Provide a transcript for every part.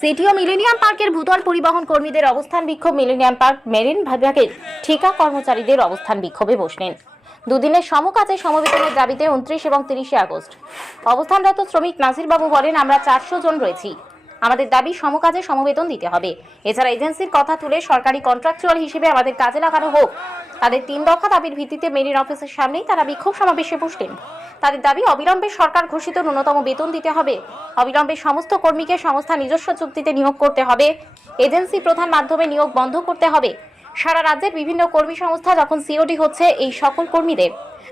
City ও millennium পার্কের ভূতল পরিবহন কর্মীদের অবস্থান বিক্ষোভ মিলেনিয়াম পার্ক মেরিন বিভাগের ঠিকা কর্মচারীদের অবস্থান বিক্ষোভে বসলেন। দুদিনের সমকাজে সমবেতনের দাবিতে উনত্রিশ এবং তিরিশে আগস্ট। অবস্থানরত শ্রমিক নাসিরবাবু বলেন, আমরা চারশো জন রয়েছি। আমাদের দাবি সমকাজে সমবেতন দিতে হবে। এছাড়া এজেন্সির কথা তুলে সরকারি কন্ট্রাকচুয়াল হিসেবে আমাদের কাজে লাগানো হোক। তাদের তিন দফা দাবির ভিত্তিতে মেরিন অফিসের সামনেই তারা বিক্ষোভ সমাবেশে বসলেন। তাদের দাবি, অবিলম্বে সরকার ঘোষিত ন্যূনতম বেতন দিতে হবে। অবিলম্বে সমস্ত কর্মীকে সংস্থা নিজস্ব চুক্তিতে নিয়োগ করতে হবে। এজেন্সি প্রধান মাধ্যমে নিয়োগ বন্ধ করতে হবে। সারা রাজ্যের বিভিন্ন কর্মী সংস্থা যখন সিওডি হচ্ছে, এই সকল কর্মীদের।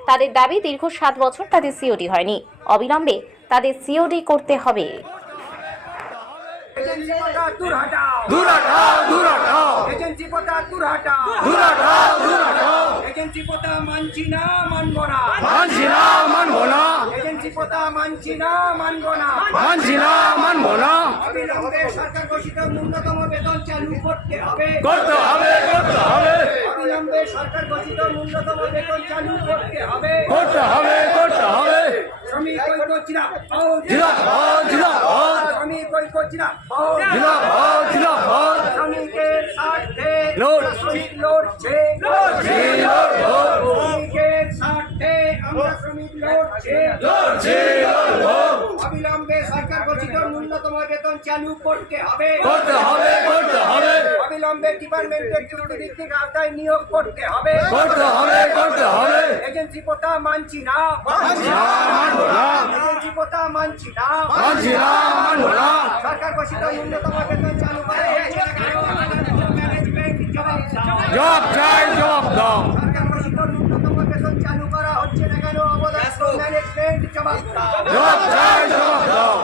তাদের দাবি, দীর্ঘ সাত বছর তাদের সিওডি হয়নি। অবিলম্বে তাদের সিওডি করতে হবে। এজেন্সি পথা দূর হটাও। দূর হটাও दूर হটাও। এজেন্সি পথা দূর হটাও। দূর হটাও দূর হটাও। এজেন্সি পথা মানছি না মানব না। মানছি না। পথা মানছি না মানবো না। মানছি না মানবো না। অবিলম্বে সরকার ঘোষিত ন্যূনতম বেতন চালু করতে হবে। করতে হবে করতে হবে। অবিলম্বে সরকার ঘোষিত ন্যূনতম বেতন চালু করতে হবে। করতে হবে করতে হবে। শ্রমিক ঐক্য জিরা জিলা শ্রমিক ঐক্য জিরা জিলা শ্রমিকের স্বার্থে শ্রমিক লড়ছে লড়ছি, অবিলম্বে সরকার ঘোষিত ন্যূনতম বেতন চালু করতে হবে। করতে হবে করতে হবে। অবিলম্বে ডিপার্টমেন্টের চুক্তিভিত্তিক আওতায় নিয়োগ করতে হবে। করতে হবে করতে হবে। এজেন্সি কোটা মানছি না। এজেন্সি কোটা মানছি না। মানছি না সরকার ঘোষিত ন্যূনতম বেতন চালু করা হচ্ছে না কেন? ম্যানেজমেন্ট জবাব দাও। জবাব চাই জবাব দাও সরকার ঘোষিত ন্যূনতম বেতন চালু করা হচ্ছে না কেন অবদাস্ত ম্যানেজমেন্ট জবাব চাই জবাব দাও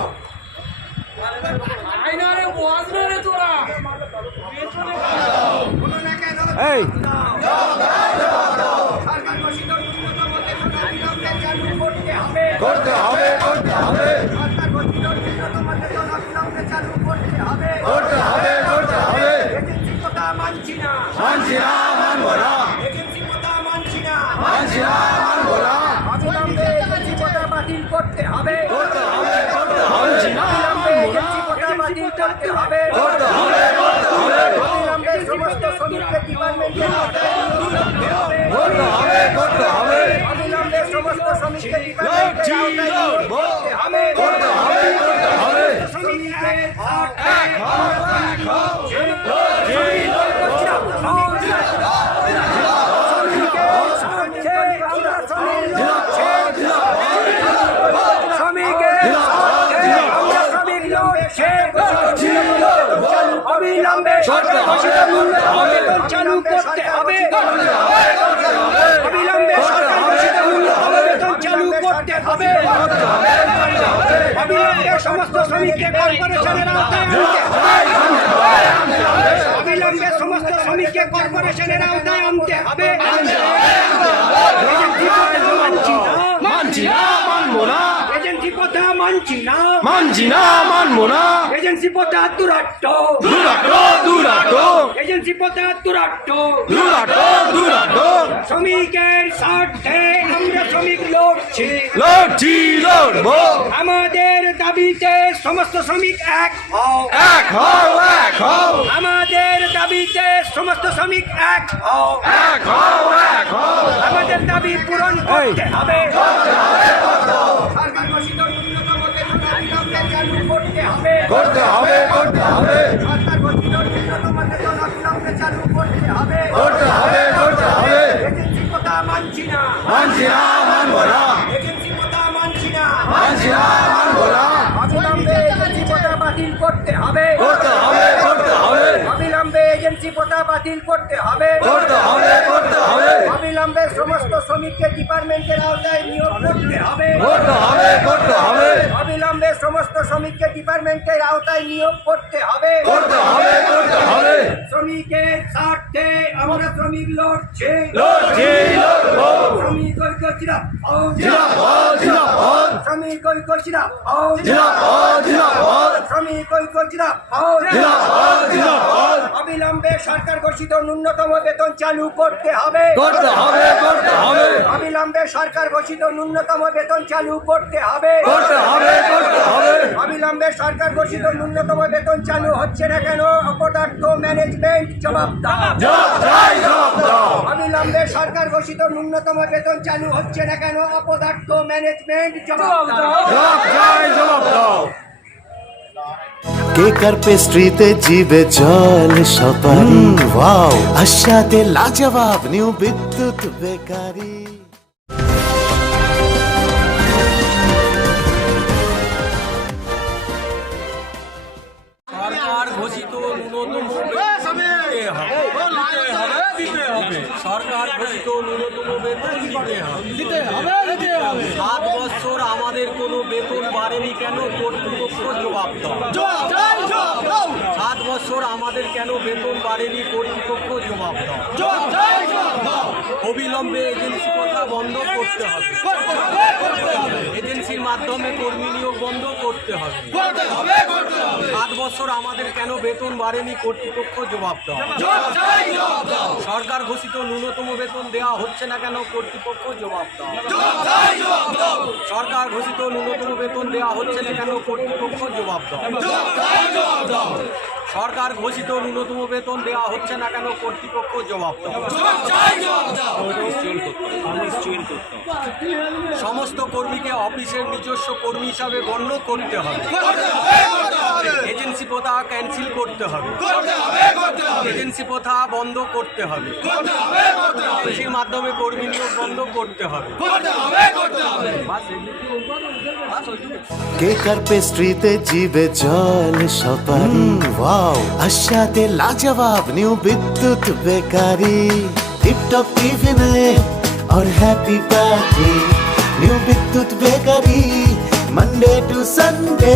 চালু করতে হবে করতে করতে হবে। করতে হবে করতে হবে। অবিলম্বে সমস্ত শ্রমিককে করতে হবে করতে হবে করতে হবে। অবিলম্বে সমস্ত শ্রমিককে করতে হবে করতে হবে শ্রমিকের এক হও এক হও অবিলম্বে সরকার। চালু করতে হবে। অবিলম্বে সরকার। চালু করতে হবে। অবিলম্বে সমস্ত শ্রমিককে কর্পোরেশনের আওতায় অবিলম্বে সমস্ত শ্রমিককে কর্পোরেশনের আওতায় আনতে হবে এজেন্সি কথা মানছি না মানছি না মানবো না এজেন্সি কথা মানছি না মানছি না মানবো না এজেন্সি কথা দুরাট্ট। দূরাটো দূরাটো এজেন্সি কথা দুরাট্ট। দূরাটো দূরাটো শ্রমিকের স্বার্থে আমরা শ্রমিক লড়ছি। লড়ছি লড়বো। আমাদের দাবিতে সমস্ত শ্রমিক এক হও। এক হও এক হও। আমাদের দাবিতে সমস্ত শ্রমিক এক হও। এক হও এক হও। আমাদের দাবি পূরণ করতে হবে। সরকার ঘোষিত ন্যূনতম বেতন অবিলম্বে চালু করতে হবে করতে হবে। করতে হবে করতে হবে। মানছি না মানছি না মানবো না। মানছি না মানবো না। বাতিল করতে হবে। করতে হবে করতে হবে। অবিলম্বে এজেন্সি কথা বাতিল করতে হবে। করতে হবে করতে হবে। অবিলম্বে সমস্ত শ্রমিককে ডিপার্টমেন্টের আওতায় নিয়োগ করতে হবে। করতে হবে করতে হবে। সমস্ত শ্রমিককে ডিপার্টমেন্টের আওতায় নিয়োগ করতে হবে। শ্রমিকের স্বার্থে আমরা শ্রমিক লড়ছে। শ্রমিক ঐক্য জিরাফত জিরাফত জিরাফত শ্রমিক ঐক্য জিরাফত জিরাফত জিরাফত শ্রমিক অবিলম্বে সরকার ঘোষিত ন্যূনতম বেতন চালু করতে হবে। অবিলম্বে সরকার ঘোষিত ন্যূনতম বেতন চালু করতে হবে। করতে হবে অবিলম্বে সরকার ঘোষিত ন্যূনতম বেতন চালু হচ্ছে না কেন? অপদার্থ ম্যানেজমেন্ট জবাব দাও। জবাব চাই জবাব দাও। অবিলম্বে সরকার ঘোষিত ন্যূনতম বেতন চালু হচ্ছে না কেন? অপদার্থ ম্যানেজমেন্ট জবাব দাও। জবাব চাই জবাব দাও। কেকার পেস্ট্রিতে জিবে জল সপারি ওয়াও। আশাতে লাজবাব নিউ বিদ্যুৎ বেকারি। সরকার ন্যূনতম বেতন দিতে হবে। সাত বছর আমাদের কোনো বেতন বাড়েনি কেন? কর্তৃপক্ষ জবাব দাও। সাত বছর আমাদের কেন বেতন বাড়েনি? কর্তৃপক্ষ জবাব দাও। অবিলম্বে এজেন্সি কথা বন্ধ করতে হবে। এজেন্সির মাধ্যমে কর্মী নিয়োগ বন্ধ করতে হবে সাত বছর আমাদের কেন বেতন বাড়েনি কর্তৃপক্ষ জবাব দাও। সরকার ঘোষিত ন্যূনতম বেতন দেওয়া হচ্ছে না কেন কর্তৃপক্ষ জবাব দাও। সরকার ঘোষিত ন্যূনতম বেতন দেওয়া হচ্ছে না কেন কর্তৃপক্ষ জবাব দাও। সরকার ঘোষিত ন্যূনতম বেতন দেওয়া হচ্ছে না কেন কর্তৃপক্ষ জবাব সমস্ত কর্মীকে অফিসের নিজস্ব কর্মী হিসাবে গণ্য করতে হবে। এজেন্সি প্রথা ক্যান্সেল করতে হবে এজেন্সি প্রথা বন্ধ করতে হবে কৃষির মাধ্যমে কর্মী নিয়োগ বন্ধ করতে হবে বাস এগুলো। বাস ওইটুকু। কেকার পেস্ট্রিতে জিবে জল সপারি ওয়াও আশাতে লাজবাব নিউ বিদ্যুৎ বেকারি টিপটপ টিফিনে और happy party new Bidyut bakery Monday to Sunday